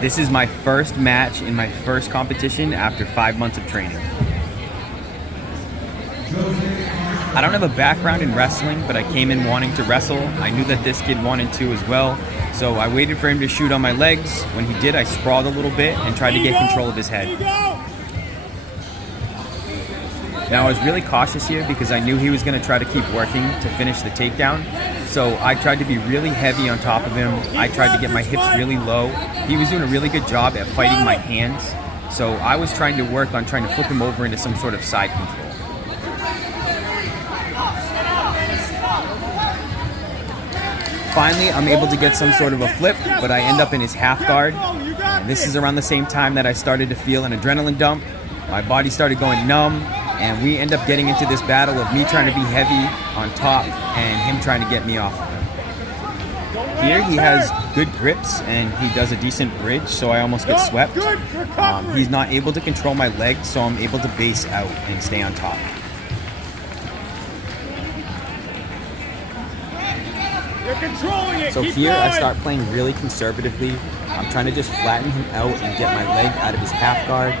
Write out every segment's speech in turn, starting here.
This is my first match in my first competition after 5 months of training. I don't have a background in wrestling, but I came in wanting to wrestle. I knew that this kid wanted to as well, so I waited for him to shoot on my legs. When he did, I sprawled a little bit and tried to get control of his head. Now, I was really cautious here because I knew he was going to try to keep working to finish the takedown. So I tried to be really heavy on top of him. I tried to get my hips really low. He was doing a really good job at fighting my hands. So I was trying to work on trying to flip him over into some sort of side control. Finally, I'm able to get some sort of a flip, but I end up in his half guard. And this is around the same time that I started to feel an adrenaline dump. My body started going numb, and we end up getting into this battle of me trying to be heavy on top and him trying to get me off of him. Here he has good grips and he does a decent bridge, so I almost get swept. He's not able to control my legs, so I'm able to base out and stay on top. So here I start playing really conservatively. I'm trying to just flatten him out and get my leg out of his half guard.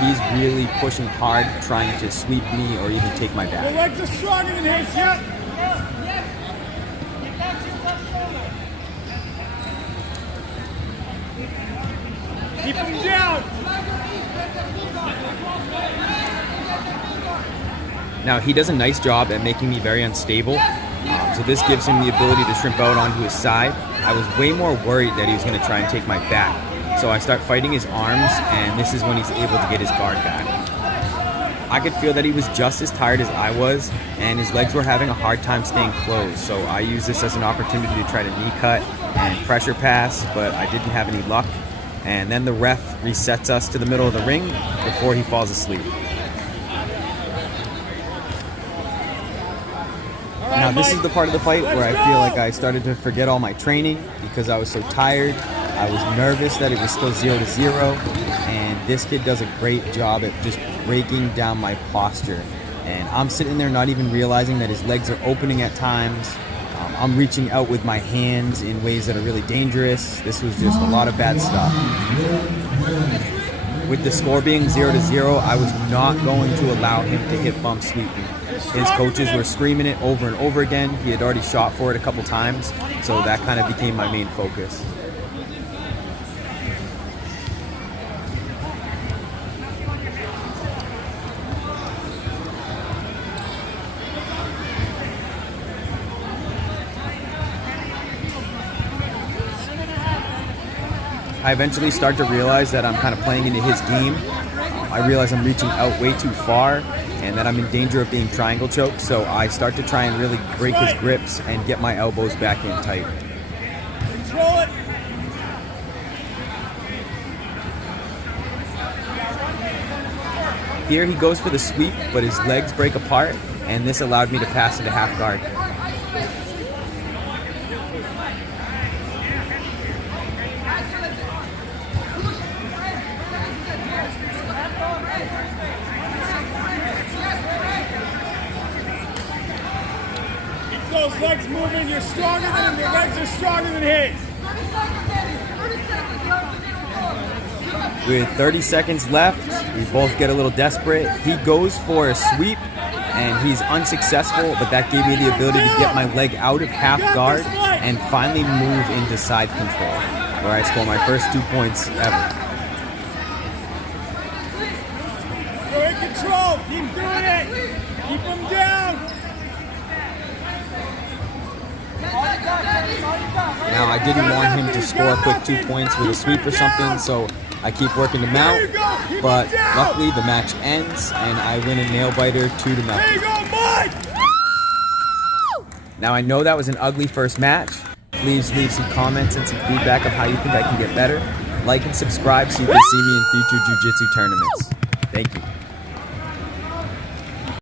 He's really pushing hard, trying to sweep me or even take my back. Your legs are stronger than his, yep. Keep him down. Now he does a nice job at making me very unstable. So this gives him the ability to shrimp out onto his side. I was way more worried that he was going to try and take my back. So I start fighting his arms, and this is when he's able to get his guard back. I could feel that he was just as tired as I was, and his legs were having a hard time staying closed. So I used this as an opportunity to try to knee cut and pressure pass, but I didn't have any luck. And then the ref resets us to the middle of the ring before he falls asleep. Now this is the part of the fight where I feel like I started to forget all my training because I was so tired. I was nervous that it was still 0-0, and this kid does a great job at just breaking down my posture. And I'm sitting there not even realizing that his legs are opening at times. I'm reaching out with my hands in ways that are really dangerous. This was just a lot of bad stuff. With the score being 0-0, I was not going to allow him to hip bump sweep me. His coaches were screaming it over and over again. He had already shot for it a couple times, so that kind of became my main focus. I eventually start to realize that I'm kind of playing into his game. I realize I'm reaching out way too far and that I'm in danger of being triangle choked, so I start to try and really break his grips and get my elbows back in tight. Control it. Here he goes for the sweep, but his legs break apart, and this allowed me to pass into half guard. Those legs moving, you're stronger than him, your legs are stronger than his. With 30 seconds left, we both get a little desperate. He goes for a sweep, and he's unsuccessful, but that gave me the ability to get my leg out of half guard and finally move into side control, where I score my first 2 points ever. You're in control, keep doing it, keep him down. Now, I didn't want him to score a quick 2 points with a sweep or something, so I keep working him out, but luckily the match ends and I win a nail biter 2-0. Now, I know that was an ugly first match. Please leave some comments and some feedback of how you think I can get better. Like and subscribe so you can see me in future jiu-jitsu tournaments. Thank you.